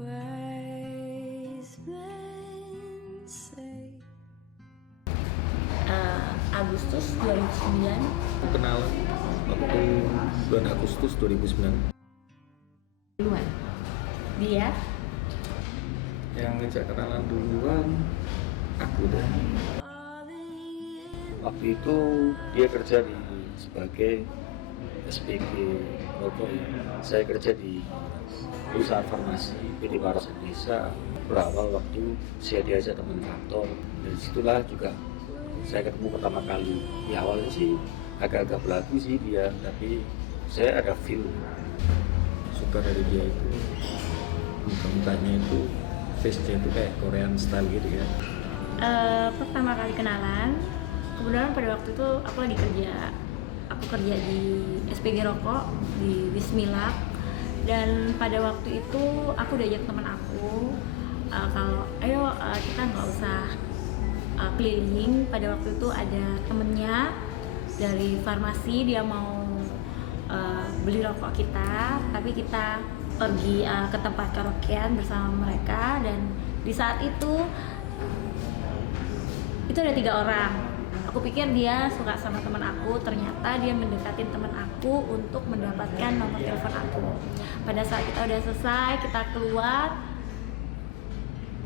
Wise men say. Agustus 2009. Kenal waktu bulan Agustus 2009. Duluan. Dia Yang ngejak kenalan duluan aku deh. Waktu itu dia kerja sebagai SPG rokok ya. Saya kerja di perusahaan farmasi PT Waras Indonesia. Berawal waktu saya diajak teman kantor, dan disitulah juga saya ketemu pertama kali. Di awalnya sih agak-agak belagu sih dia, tapi saya ada feel suka dari dia itu. Muka-mukanya itu, face-nya itu kayak Korean style gitu ya. pertama kali kenalan, kebetulan pada waktu itu aku lagi kerja. Aku kerja di SPG Rokok di Wismilak, dan pada waktu itu aku diajak teman aku kalau ayo kita nggak usah keliling. Pada waktu itu ada temennya dari farmasi, dia mau beli rokok kita, tapi kita pergi ke tempat karaokean bersama mereka. Dan di saat itu ada 3 orang. Aku pikir dia suka sama teman aku, ternyata dia mendekatin teman aku untuk mendapatkan nomor telepon aku. Pada saat kita udah selesai, kita keluar,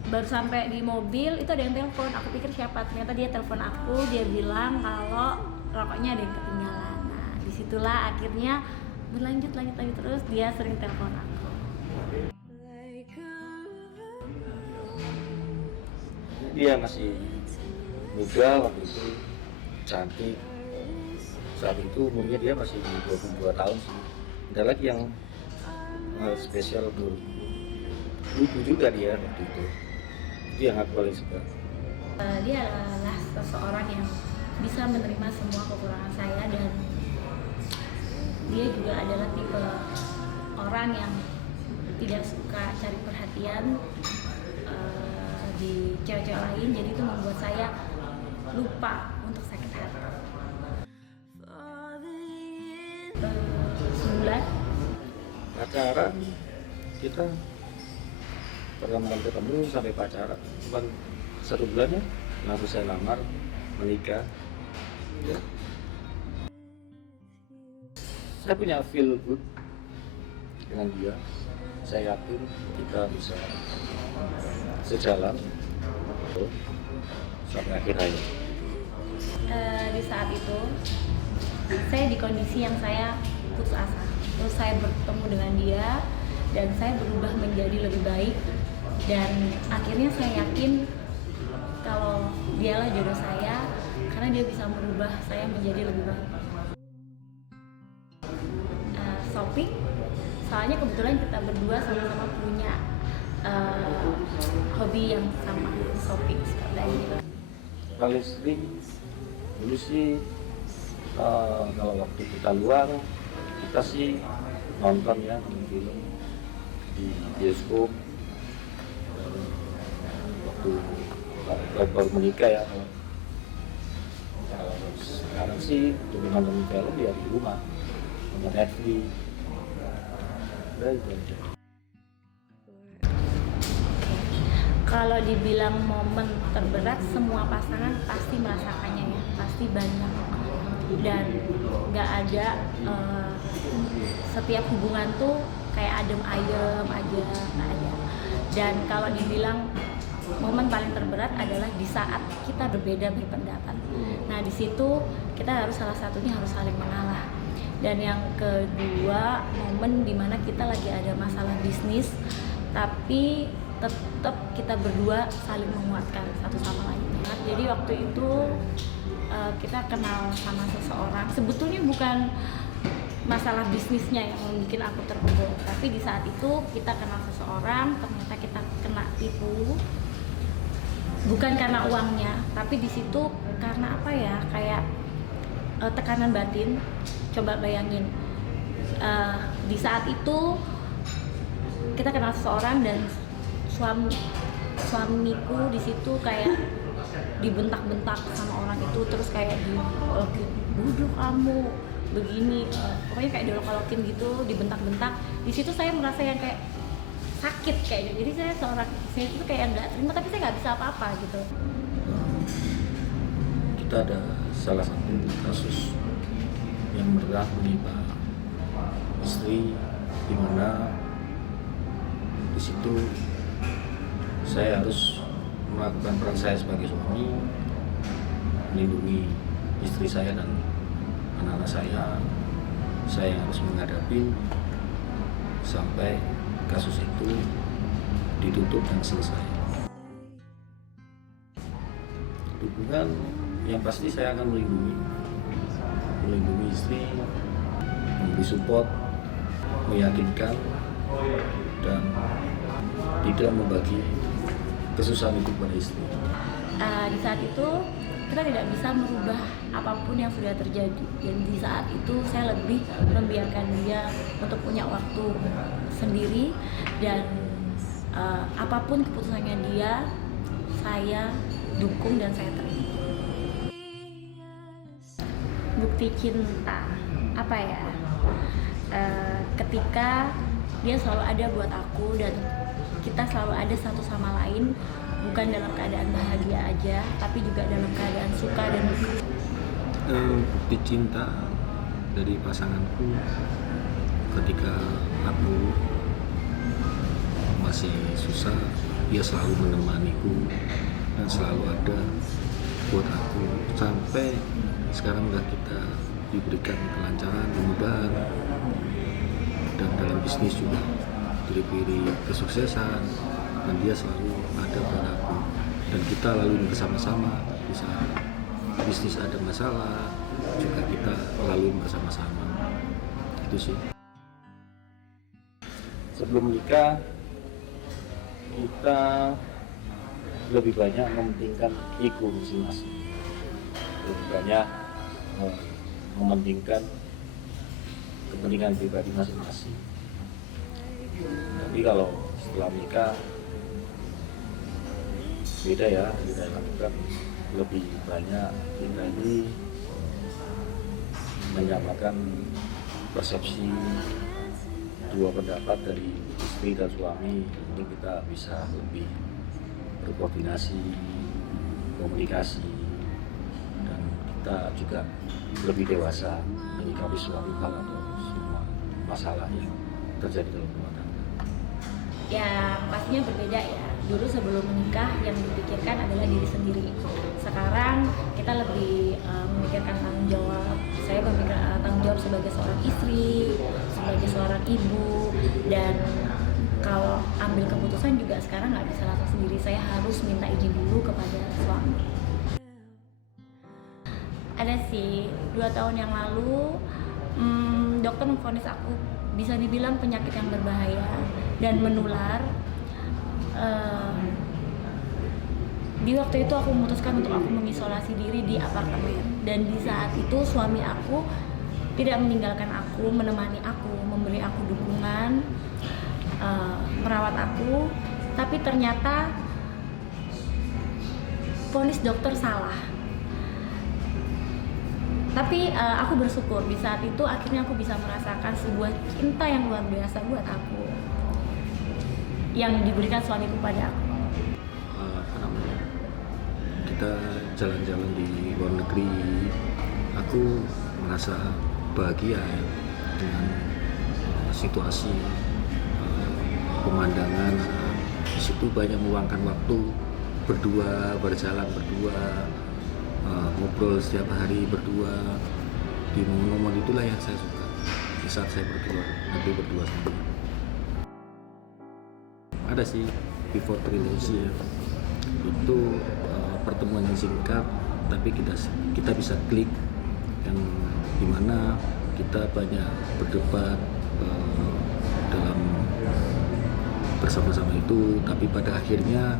baru sampai di mobil itu ada yang telepon. Aku pikir siapa, ternyata dia telepon aku. Dia bilang kalau rokoknya ada yang ketinggalan. Nah, disitulah akhirnya berlanjut terus. Dia sering telepon aku. Dia masih muda waktu itu, cantik. Saat itu umurnya dia masih 22 tahun sih. Ada lagi yang spesial dulu, lucu juga dia waktu itu. Itu yang aku paling suka. Dia adalah seseorang yang bisa menerima semua kekurangan saya, dan dia juga adalah tipe orang yang tidak suka cari perhatian di cewek-cewek lain. Jadi itu membuat saya lupa untuk sakit hati. Sebulan Pacaran, kita pertama kali ketemu sampai pacaran cuma 1 bulan ya, lalu saya lamar, menikah ya. Saya punya feel good dengan dia. Saya yakin kita bisa sejalan sampai akhir hayat. Di saat itu saya di kondisi yang saya putus asa. Terus saya bertemu dengan dia dan saya berubah menjadi lebih baik, dan akhirnya saya yakin kalau dialah jodoh saya karena dia bisa merubah saya menjadi lebih baik. Shopping, soalnya kebetulan kita berdua sama-sama punya hobi yang sama, shopping sekali. Paling sering dulu sih kalau waktu kita luar, kita sih nonton film di bioskop. Waktu baru menikah ya. Sekarang sih lebih nonton film ya di rumah, nonton Netflix. Udah itu aja. Kalau dibilang momen terberat, semua pasangan pasti merasakannya ya, pasti banyak, dan nggak ada setiap hubungan tuh kayak adem ayem aja, nggak ada. Dan kalau dibilang momen paling terberat adalah di saat kita berbeda berpendapat. Nah, di situ kita harus salah satunya harus saling mengalah. Dan yang kedua, momen dimana kita lagi ada masalah bisnis, tapi tetap kita berdua saling menguatkan satu sama lain. Jadi waktu itu kita kenal sama seseorang, sebetulnya bukan masalah bisnisnya yang bikin aku terpukul, tapi di saat itu kita kenal seseorang, ternyata kita kena tipu, bukan karena uangnya, tapi di situ karena apa ya, kayak tekanan batin. Coba bayangin, di saat itu kita kenal seseorang dan suamiku di situ kayak dibentak-bentak sama orang itu, terus kayak bodoh kamu begini, pokoknya kayak diolok-olokin gitu, dibentak-bentak. Di situ saya merasa yang kayak sakit kayaknya. Jadi saya itu kayak nggak terima, tapi saya nggak bisa apa-apa gitu. Kita ada salah satu kasus yang berat menimpa istri, di mana di situ saya harus melakukan peran saya sebagai suami, melindungi istri saya dan anak-anak saya. Saya harus menghadapi sampai kasus itu ditutup dan selesai. Hubungan yang pasti saya akan melindungi istri, memberi support, meyakinkan, dan tidak membagi kesusahan itu pada istri. Di saat itu kita tidak bisa merubah apapun yang sudah terjadi, dan di saat itu saya lebih membiarkan dia untuk punya waktu sendiri, dan apapun keputusannya dia, saya dukung dan saya terima. Bukti cinta apa ya? Ketika dia selalu ada buat aku dan kita selalu ada satu sama lain, bukan dalam keadaan bahagia aja, tapi juga dalam keadaan suka dan duka. Bukti cinta dari pasanganku ketika aku masih susah, dia selalu menemaniku dan selalu ada buat aku, sampai sekarang udah kita diberikan kelancaran, kemudahan, dan dalam bisnis juga diberi kesuksesan, dan dia selalu ada buat aku, dan kita lalui bersama-sama. Di saat bisnis ada masalah juga kita lalui bersama-sama. Itu sih. Sebelum nikah kita lebih banyak mementingkan ego masing-masing, lebih banyak mementingkan kepentingan pribadi masing-masing. Tapi kalau setelah nikah beda ya, kita lakukan lebih banyak, kita ini menyamakan persepsi, dua pendapat dari istri dan suami. Ini kita bisa lebih berkoordinasi, komunikasi, dan kita juga lebih dewasa menyikapi suatu hal atau semua masalah yang terjadi dalam rumah tangga. Ya pastinya berbeda ya. Dulu sebelum menikah yang dipikirkan adalah diri sendiri. Sekarang kita lebih memikirkan tanggung jawab. Saya memikirkan tanggung jawab sebagai seorang istri, sebagai seorang ibu, dan kalau ambil keputusan juga sekarang nggak bisa langsung sendiri. Saya harus minta izin dulu kepada suami. Ada sih, 2 tahun yang lalu dokter memvonis aku bisa dibilang penyakit yang berbahaya dan menular. Di waktu itu aku memutuskan untuk aku mengisolasi diri di apartemen, dan di saat itu suami aku tidak meninggalkan aku, menemani aku, memberi aku dukungan, merawat aku. Tapi ternyata vonis dokter salah. Tapi aku bersyukur di saat itu akhirnya aku bisa merasakan sebuah cinta yang luar biasa buat aku yang diberikan suamiku pada aku. Kita jalan-jalan di luar negeri, aku merasa bahagia dengan situasi, pemandangan. Di situ banyak meluangkan waktu berdua, berjalan berdua, ngobrol setiap hari berdua. Di momen-momen itulah yang saya suka di saat saya pergi luar negeri berdua sendiri. Ada sih before trilogy ya, itu pertemuan yang singkat tapi kita bisa klik, yang dimana kita banyak berdebat dalam bersama-sama itu, tapi pada akhirnya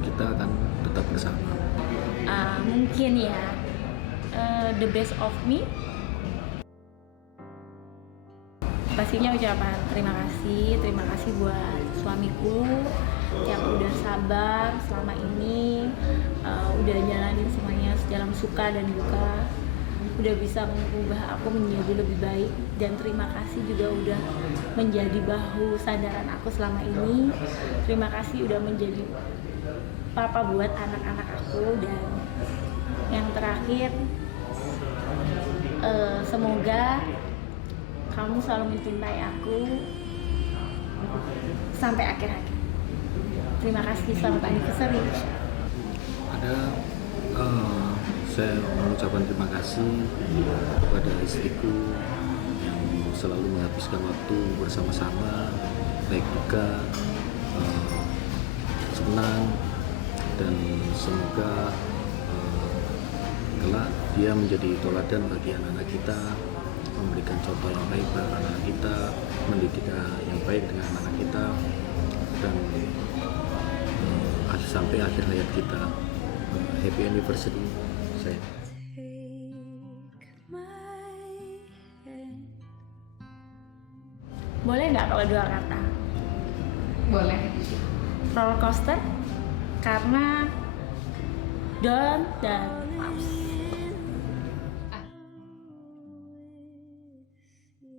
kita akan tetap bersama. Mungkin ya the best of me, pastinya ucapan terima kasih buat suamiku yang udah sabar selama ini, udah jalanin semuanya dalam suka dan duka. udah bisa mengubah aku menjadi lebih baik, dan terima kasih juga udah menjadi bahu sandaran aku selama ini. Terima kasih udah menjadi papa buat anak-anak aku. Dan yang terakhir, semoga kamu selalu mencintai aku sampai akhir hayat. Terima kasih, selamat anniversary. Saya mengucapkan terima kasih kepada istriku yang selalu menghabiskan waktu bersama-sama, baik duka, senang, dan semoga kelak dia menjadi teladan bagi anak-anak kita, memberikan contoh yang baik bagi anak-anak kita, mendidik yang baik dengan anak kita, dan sampai akhir hayat kita. Happy anniversary saya. Take my hand. Boleh nggak kalau 2 kata? Boleh. Roller coaster, karena down dan ups.